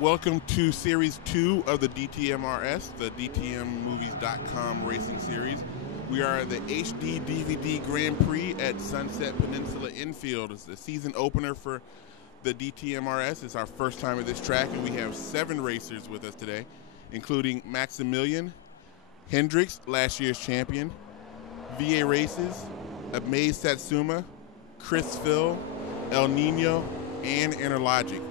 Welcome to Series 2 of the DTMRS, the DTMMovies.com racing series. We are the HD DVD Grand Prix at Sunset Peninsula Infield. It's the season opener for the DTMRS. It's our first time at this track, and we have 7 racers with us today, including Maximillion, Hendrix, last year's champion, Varaces, AmazedSatsuma, Chrisphil, El Nino, and Innerlogic.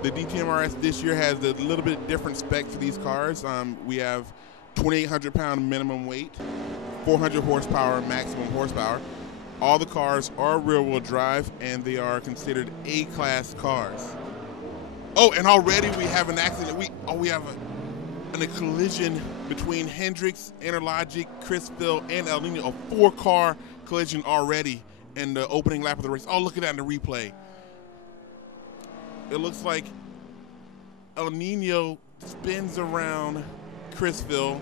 The DTMRS this year has a little bit different spec for these cars. We have 2,800 pound minimum weight, 400 horsepower maximum horsepower. All the cars are rear wheel drive, and they are considered A-class cars. Oh, and already we have an accident. We have a collision between Hendrix, Innerlogic, Chrisphil, and El Nino. A 4-car collision already in the opening lap of the race. Oh, look at that in the replay. It looks like El Nino spins around Chrisphil.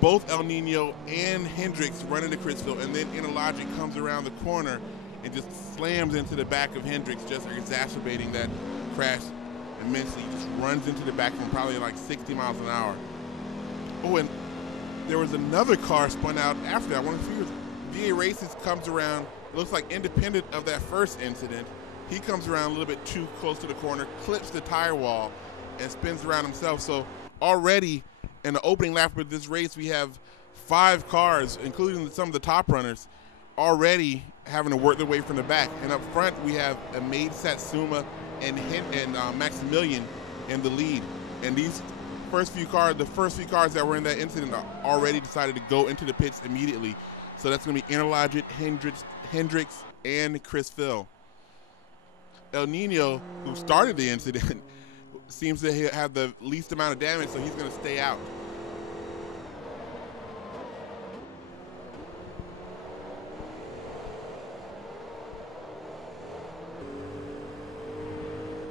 Both El Nino and Hendrix run into Chrisphil, and then Innerlogic comes around the corner and just slams into the back of Hendrix, just exacerbating that crash immensely. He just runs into the back of him, probably like 60 miles an hour. Oh, and there was another car spun out after that. One of the Varaces comes around, it looks like independent of that first incident. He comes around a little bit too close to the corner, clips the tire wall, and spins around himself. So already in the opening lap of this race, we have 5 cars, including some of the top runners, already having to work their way from the back. And up front, we have AmazedSatsuma and Maximillion in the lead. And these first few cars, the first few cars that were in that incident already decided to go into the pits immediately. So that's going to be Innerlogic, Hendrix, and Chrisphil. El Nino, who started the incident, seems to have the least amount of damage, so he's going to stay out.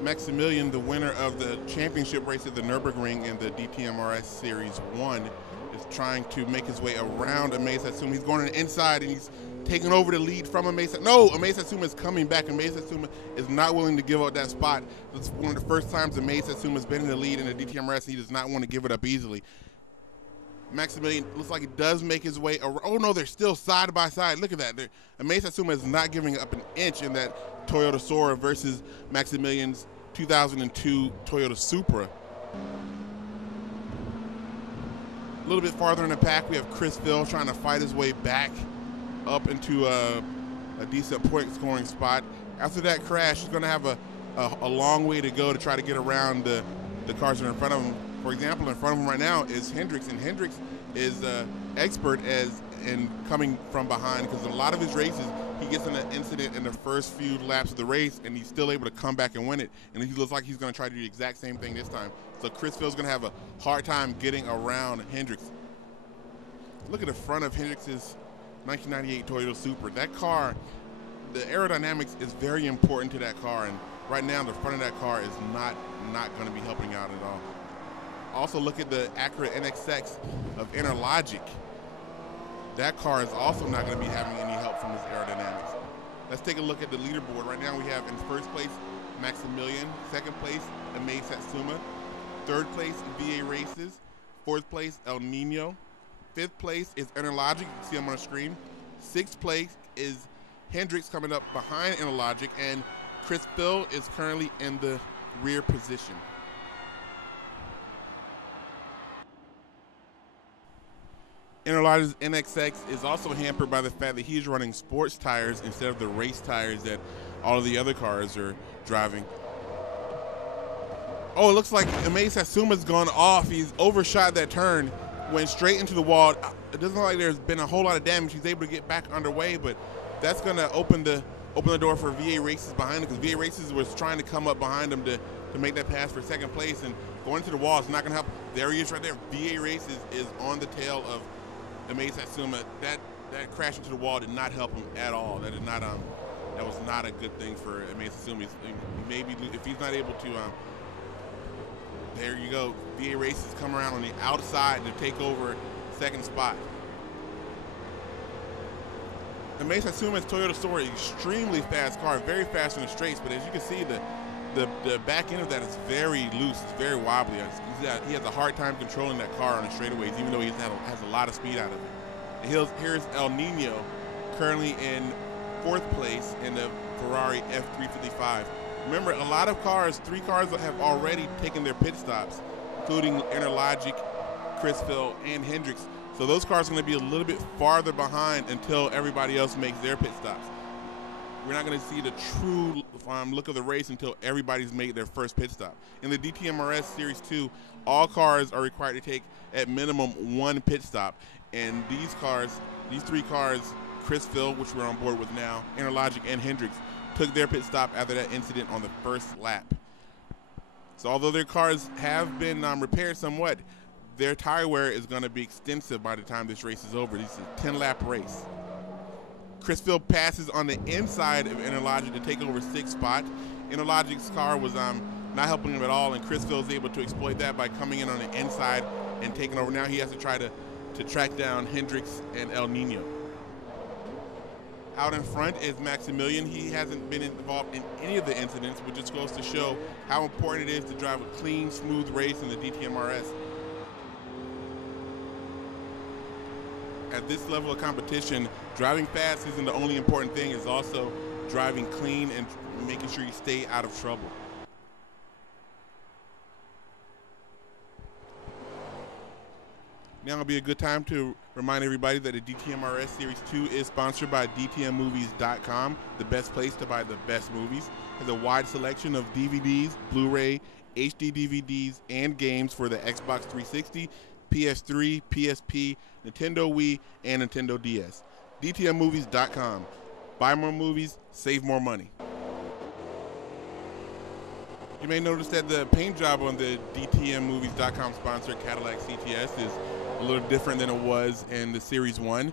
Maximillion, the winner of the championship race at the Nürburgring in the DTMRS Series 1, is trying to make his way around AmazedSatsuma. He's going on the inside, and he's taking over the lead from AmazedSatsuma. No, AmazedSatsuma is coming back. AmazedSatsuma is not willing to give up that spot. This is one of the first times AmazedSatsuma has been in the lead in the DTMRS. He does not want to give it up easily. Maximillion looks like he does make his way around. Oh no, they're still side by side. Look at that. AmazedSatsuma is not giving up an inch in that Toyota Sora versus Maximillion's 2002 Toyota Supra. A little bit farther in the pack, we have Chrisphil trying to fight his way back up into a decent point scoring spot. After that crash, he's going to have a long way to go to try to get around the cars that are in front of him. For example, in front of him right now is Hendrix, and Hendrix is expert in coming from behind, because in a lot of his races, he gets in an incident in the first few laps of the race, and he's still able to come back and win it. And he looks like he's going to try to do the exact same thing this time. So Chrisphil's going to have a hard time getting around Hendrix. Look at the front of Hendrix's 1998 Toyota Supra. That car, the aerodynamics is very important to that car, and right now the front of that car is not going to be helping out at all. Also look at the Acura NXX of Innerlogic. That car is also not going to be having any help from this aerodynamics. Let's take a look at the leaderboard. Right now we have in first place Maximillion, second place AmazedSatsuma, third place Varaces, fourth place El Nino, fifth place is Innerlogic, you can see him on the screen. Sixth place is Hendrix coming up behind Innerlogic, and Chrisphil is currently in the rear position. Innerlogic's NXX is also hampered by the fact that he's running sports tires instead of the race tires that all of the other cars are driving. Oh, it looks like AmazedSatsuma's gone off. He's overshot that turn, went straight into the wall. It doesn't look like there's been a whole lot of damage. He's able to get back underway, but that's going to open the door for Varaces behind him, because Varaces was trying to come up behind him to make that pass for second place, and going into the wall is not going to help. There he is right there. Varaces is on the tail of AmazedSatsuma. That crash into the wall did not help him at all. That did not that was not a good thing for AmazedSatsuma. Maybe if he's not able to there you go. Varaces come around on the outside to take over second spot. AmazedSatsuma's Toyota Sora, extremely fast car, very fast in the straights, but as you can see, the back end of that is very loose, it's very wobbly. He has a hard time controlling that car on the straightaways, even though he has a lot of speed out of it. And here's El Nino, currently in 4th place in the Ferrari F355. Remember, a lot of cars, 3 cars have already taken their pit stops, including Innerlogic, Chrisphil, and Hendrix. So those cars are going to be a little bit farther behind until everybody else makes their pit stops. We're not going to see the true look of the race until everybody's made their first pit stop. In the DTMRS Series 2, all cars are required to take at minimum 1 pit stop. And these 3 cars, Chrisphil, which we're on board with now, Innerlogic, and Hendrix, took their pit stop after that incident on the first lap. So although their cars have been repaired somewhat, their tire wear is going to be extensive by the time this race is over. This is a 10-lap race. Chrisphil passes on the inside of Innerlogic to take over 6th spot. Innerlogic's car was not helping him at all, and Chrisphil is able to exploit that by coming in on the inside and taking over. Now he has to try to track down Hendrix and El Nino. Out in front is Maximillion. He hasn't been involved in any of the incidents, which just goes to show how important it is to drive a clean, smooth race in the DTMRS. At this level of competition, driving fast isn't the only important thing. It's also driving clean and making sure you stay out of trouble. Now will be a good time to remind everybody that the DTMRS Series 2 is sponsored by DTMMovies.com, the best place to buy the best movies. It has a wide selection of DVDs, Blu-ray, HD DVDs, and games for the Xbox 360, PS3, PSP, Nintendo Wii, and Nintendo DS. DTMMovies.com. Buy more movies, save more money. You may notice that the paint job on the DTMMovies.com sponsor Cadillac CTS is a little different than it was in the Series 1.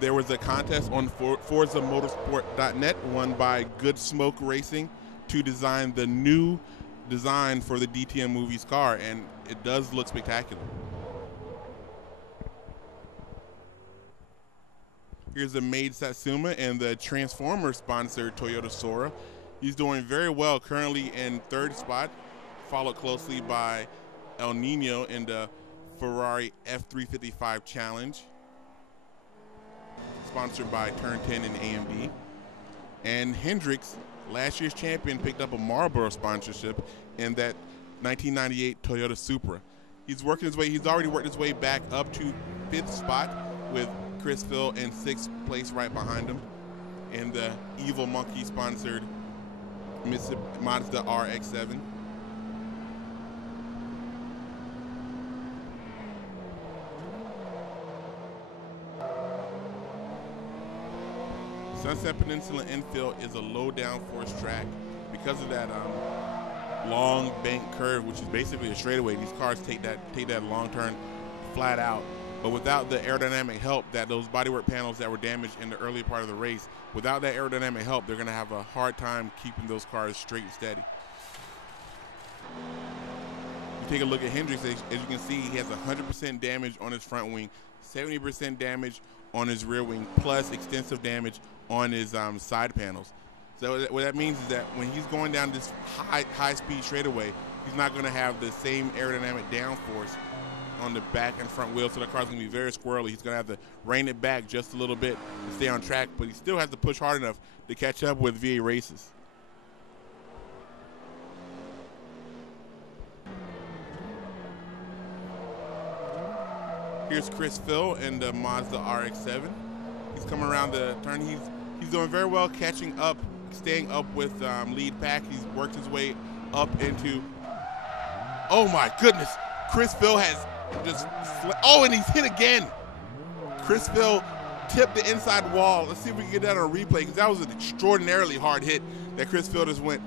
There was a contest on Forza Motorsport.net won by Good Smoke Racing to design the new design for the DTM Movies car, and it does look spectacular. Here's AmazedSatsuma and the Transformer sponsor Toyota Sora. He's doing very well, currently in 3rd spot, followed closely by El Nino in the Ferrari F355 Challenge, sponsored by Turn 10 and AMD. And Hendrix, last year's champion, picked up a Marlboro sponsorship in that 1998 Toyota Supra. He's already worked his way back up to 5th spot with Chrisphil in 6th place right behind him, and the Evil Monkey sponsored Mazda RX-7. Sunset Peninsula Infield is a low downforce track because of that long bank curve, which is basically a straightaway. These cars take that long turn flat out. But without the aerodynamic help, those bodywork panels that were damaged in the early part of the race, without that aerodynamic help, they're going to have a hard time keeping those cars straight and steady. You take a look at Hendrix, as you can see, he has 100% damage on his front wing, 70% damage on his rear wing, plus extensive damage on his side panels. So what that means is that when he's going down this high-speed straightaway, he's not going to have the same aerodynamic downforce on the back and front wheels, so the car's going to be very squirrely. He's going to have to rein it back just a little bit to stay on track, but he still has to push hard enough to catch up with Varaces. Here's Chrisphil and the Mazda RX-7. He's coming around the turn. He's doing very well catching up, staying up with lead pack. He's worked his way up into, oh my goodness, Chrisphil has just, oh, and he's hit again. Chrisphil tipped the inside wall. Let's see if we can get that on a replay, because that was an extraordinarily hard hit that Chrisphil just went.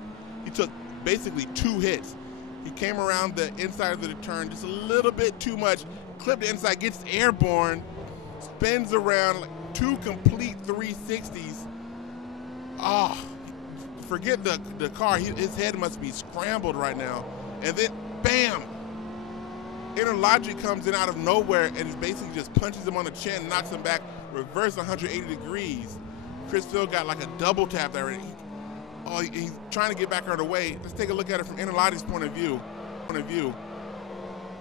He took basically 2 hits. He came around the inside of the turn just a little bit too much, clipped the inside, gets airborne, spins around like 2 complete 360s. Ah, oh, forget the car. His head must be scrambled right now. And then, bam! Innerlogic comes in out of nowhere and basically just punches him on the chin, knocks him back, reverse 180 degrees. Chrisphil got like a double tap there. Oh, he's trying to get back out of the way. Let's take a look at it from Innerlogic's point of view.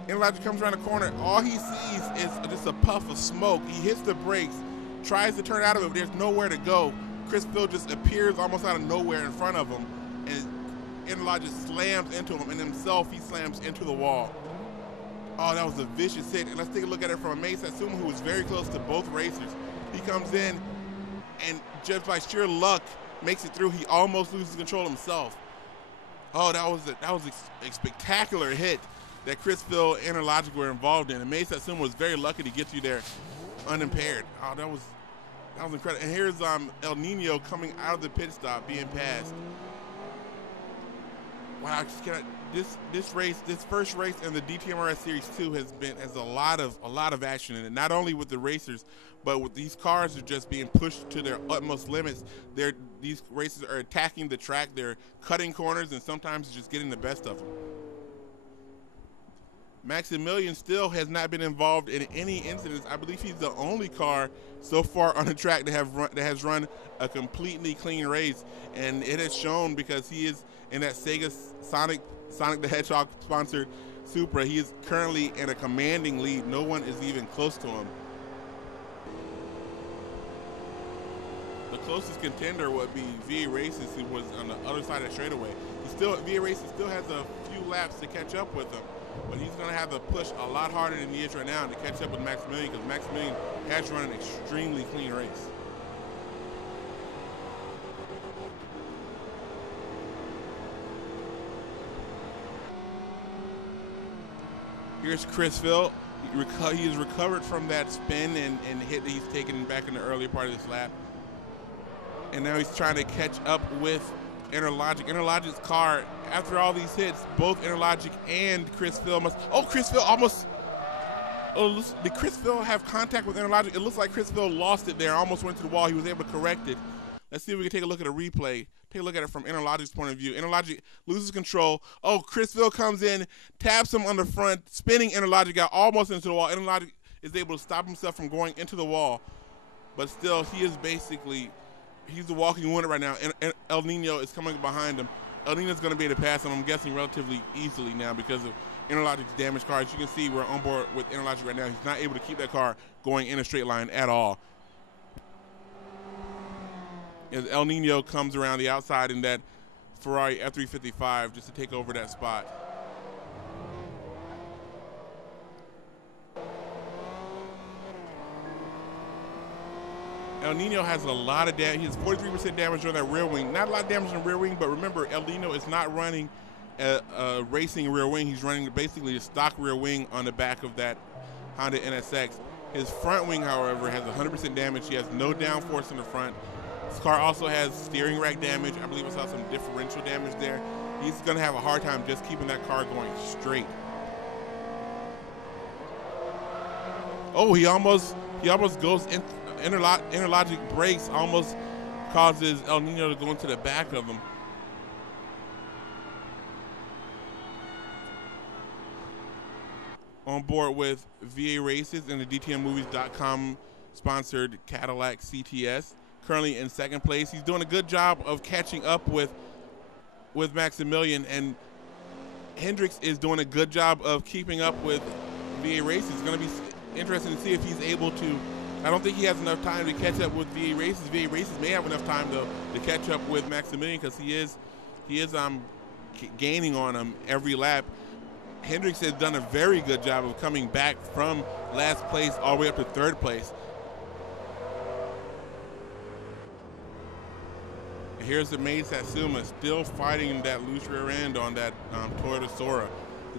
Innerlogic comes around the corner. All he sees is just a puff of smoke. He hits the brakes, tries to turn out of it, but there's nowhere to go. Chrisphil just appears almost out of nowhere in front of him, and Innerlogic slams into him, and himself he slams into the wall. Oh, that was a vicious hit. And let's take a look at it from AmazedSatsuma, who was very close to both racers. He comes in, and just by sheer luck, makes it through. He almost loses control himself. Oh, that was a spectacular hit that Chrisphil and Innerlogic were involved in. And AmazedSatsuma was very lucky to get you there unimpaired. Oh, that was incredible. And here's El Nino coming out of the pit stop, being passed. Wow, this first race in the DTMRS Series 2 has a lot of action in it. Not only with the racers, but with these cars are just being pushed to their utmost limits. These racers are attacking the track. They're cutting corners and sometimes just getting the best of them. Maximillion still has not been involved in any incidents. I believe he's the only car so far on the track that has run a completely clean race, and it has shown because he is in that Sega Sonic the Hedgehog sponsored Supra. He is currently in a commanding lead. No one is even close to him. The closest contender would be Varaces, who was on the other side of the straightaway. Varaces still has a few laps to catch up with him, but he's going to have to push a lot harder than he is right now to catch up with Maximillion, because Maximillion has run an extremely clean race. Here's Chrisphil. He has recovered from that spin and hit that he's taken back in the earlier part of this lap. And now he's trying to catch up with Innerlogic. Innerlogic's car, after all these hits, both Innerlogic and Chrisphil must. Oh, Chrisphil almost. Oh, did Chrisphil have contact with Innerlogic? It looks like Chrisphil lost it there, almost went to the wall. He was able to correct it. Let's see if we can take a look at a replay. Take a look at it from Innerlogic's point of view. Innerlogic loses control. Oh, Chrisphil comes in, taps him on the front, spinning Innerlogic out almost into the wall. Innerlogic is able to stop himself from going into the wall, but still, he is basically. He's the walking wounded right now, and El Nino is coming behind him. El Nino's going to be able to pass him, I'm guessing, relatively easily now because of Innerlogic's damaged car. As you can see, we're on board with Innerlogic right now. He's not able to keep that car going in a straight line at all. As El Nino comes around the outside in that Ferrari F355 just to take over that spot. El Nino has a lot of damage. He has 43% damage on that rear wing. Not a lot of damage on the rear wing, but remember, El Nino is not running a racing rear wing. He's running basically a stock rear wing on the back of that Honda NSX. His front wing, however, has 100% damage. He has no downforce in the front. His car also has steering rack damage. I believe I saw some differential damage there. He's going to have a hard time just keeping that car going straight. Oh, he almost goes in. Innerlogic brakes almost causes El Nino to go into the back of him. On board with Varaces and the DTMMovies.com sponsored Cadillac CTS. Currently in second place. He's doing a good job of catching up with Maximillion, and Hendrix is doing a good job of keeping up with Varaces. It's going to be interesting to see if he's able to. I don't think he has enough time to catch up with Varaces. Varaces may have enough time though to catch up with Maximillion, because he is gaining on him every lap. Hendrix has done a very good job of coming back from last place all the way up to third place. And here's AmazedSatsuma still fighting that loose rear end on that Toyota Sora.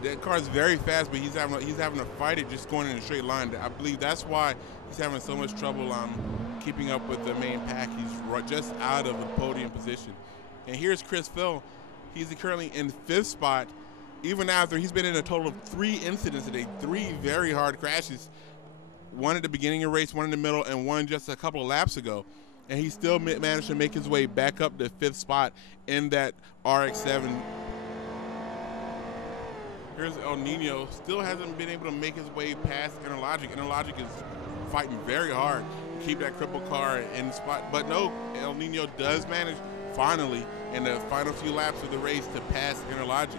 That car is very fast, but he's having to fight it just going in a straight line. I believe that's why he's having so much trouble keeping up with the main pack. He's just out of a podium position. And here's Chrisphil. He's currently in 5th spot, even after he's been in a total of 3 incidents today, 3 very hard crashes. One at the beginning of the race, one in the middle, and one just a couple of laps ago. And he still managed to make his way back up to 5th spot in that RX-7. Here's El Nino, still hasn't been able to make his way past Innerlogic. Innerlogic is fighting very hard to keep that crippled car in spot. But no, El Nino does manage finally in the final few laps of the race to pass Innerlogic.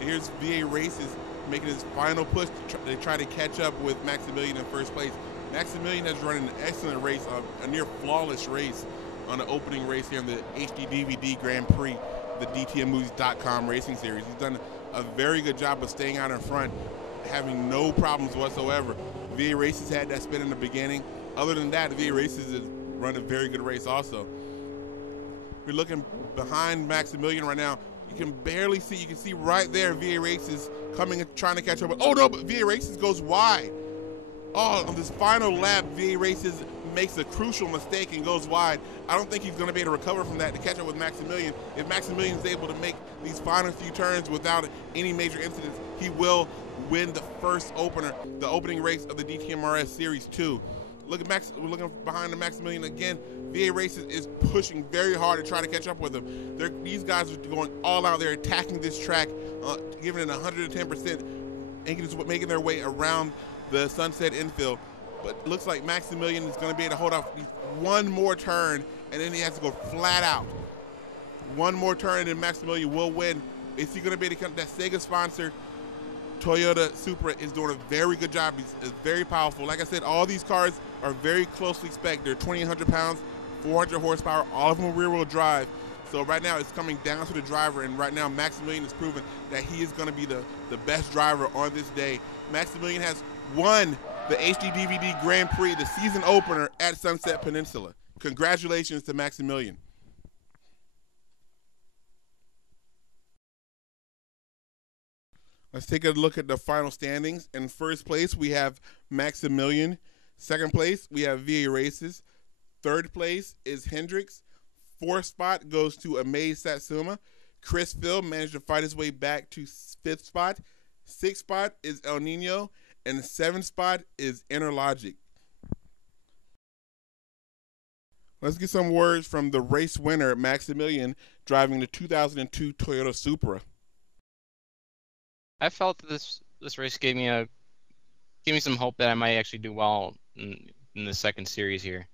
And here's Varaces making his final push to try to catch up with Maximillion in 1st place. Maximillion has run an excellent race, a near flawless race on the opening race here in the HD DVD Grand Prix, the DTMMovies.com racing series. He's done a very good job of staying out in front, having no problems whatsoever. Varaces had that spin in the beginning. Other than that, Varaces has run a very good race also. We're looking behind Maximillion right now. You can barely see. You can see right there Varaces coming and trying to catch up. Oh no, but Varaces goes wide. Oh, on this final lap, Varaces makes a crucial mistake and goes wide. I don't think he's going to be able to recover from that to catch up with Maximillion. If Maximillion is able to make these final few turns without any major incidents, he will win the first opener, the opening race of the DTMRS Series 2. Look at Max. We're looking behind the Maximillion again. Varaces is pushing very hard to try to catch up with him. These guys are going all out there, attacking this track, giving it 110%, and making their way around the Sunset Infield. But it looks like Maximillion is going to be able to hold off one more turn, and then he has to go flat out. One more turn, and then Maximillion will win. Is he going to be able to come? That Sega sponsor, Toyota Supra, is doing a very good job. He's very powerful. Like I said, all these cars are very closely spec'd. They're 2,800 pounds, 400 horsepower, all of them rear-wheel drive. So right now it's coming down to the driver, and right now Maximillion has proven that he is going to be the best driver on this day. Maximillion has won the HD DVD Grand Prix, the season opener at Sunset Peninsula. Congratulations to Maximillion. Let's take a look at the final standings. In 1st place, we have Maximillion. 2nd place, we have Varaces. 3rd place is Hendrix. 4th spot goes to AmazedSatsuma. Chrisphil managed to fight his way back to 5th spot. 6th spot is El Nino. And the 7th spot is Innerlogic. Let's get some words from the race winner, Maximillion, driving the 2002 Toyota Supra. I felt that this race gave me some hope that I might actually do well in the 2nd series here.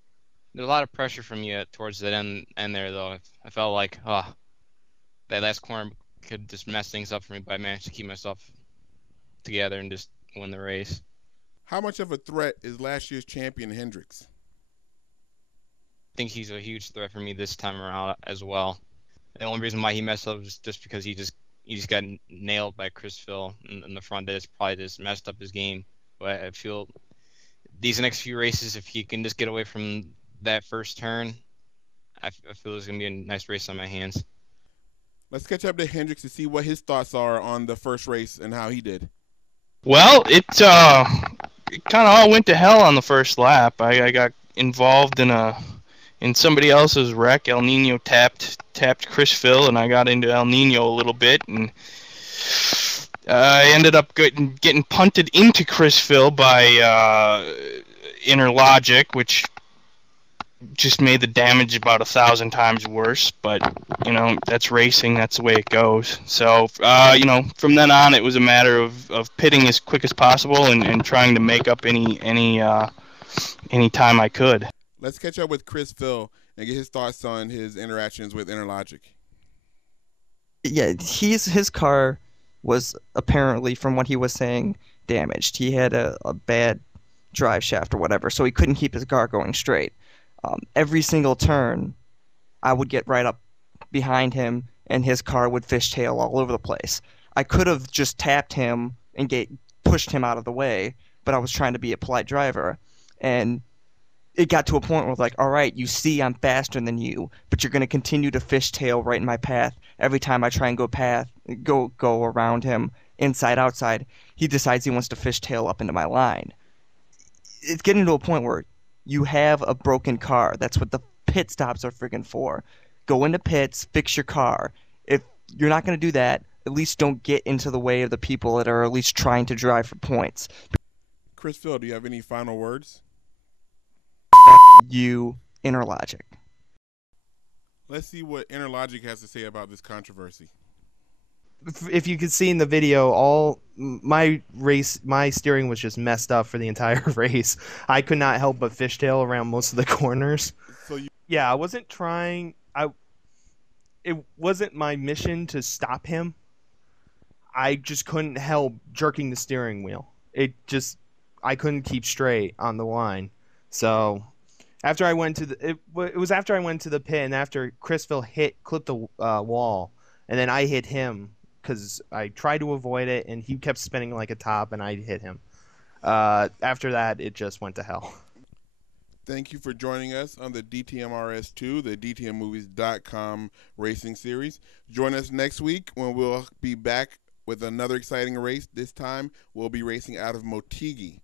There's a lot of pressure from you towards the end there, though. I felt like, that last corner could just mess things up for me, but I managed to keep myself together and just win the race. How much of a threat is last year's champion Hendrix? I think he's a huge threat for me this time around as well. The only reason why he messed up is just because he just got nailed by Chrisphil in the front. That's probably just messed up his game. But I feel these next few races, if he can just get away from that first turn, I feel there's going to be a nice race on my hands. Let's catch up to Hendrix to see what his thoughts are on the first race and how he did. Well, it kind of all went to hell on the first lap. I got involved in somebody else's wreck. El Nino tapped Chrisphil, and I got into El Nino a little bit, and I ended up getting punted into Chrisphil by Innerlogic, which just made the damage about 1,000 times worse. But that's racing. That's the way it goes. So from then on, it was a matter of pitting as quick as possible and trying to make up any time I could. Let's catch up with Chrisphil and get his thoughts on his interactions with Innerlogic. Yeah, his car was apparently, from what he was saying, damaged. He had a bad drive shaft or whatever, so he couldn't keep his car going straight. Every single turn, I would get right up behind him, and his car would fishtail all over the place. I could have just tapped him and pushed him out of the way, but I was trying to be a polite driver. And it got to a point where I was like, all right, you see I'm faster than you, but you're going to continue to fishtail right in my path. Every time I try and go around him, inside, outside, he decides he wants to fishtail up into my line. It's getting to a point where you have a broken car. That's what the pit stops are friggin' for. Go into pits, fix your car. If you're not going to do that, at least don't get into the way of the people that are at least trying to drive for points. Chrisphil, do you have any final words? You, Innerlogic. Let's see what Innerlogic has to say about this controversy. If you could see in the video, all my steering was just messed up for the entire race. I could not help but fishtail around most of the corners. Yeah, I wasn't trying. It wasn't my mission to stop him. I just couldn't help jerking the steering wheel. I couldn't keep straight on the line. So after I went to it was after I went to the pit and after Chrisphil clipped the wall, and then I hit him because I tried to avoid it and he kept spinning like a top and I hit him. After that, it just went to hell. Thank you for joining us on the DTMRS 2, the DTMMovies.com racing series. Join us next week when we'll be back with another exciting race. This time, we'll be racing out of Motegi.